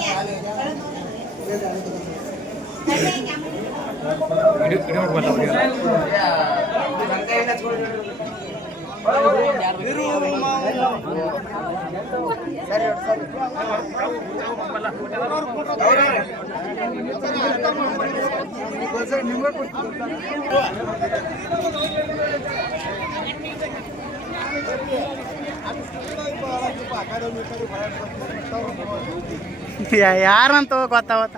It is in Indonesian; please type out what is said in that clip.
ಕೇಳ್ರಿ ಯಾರಂತ ಗೊತ್ತಾವತ್ತ?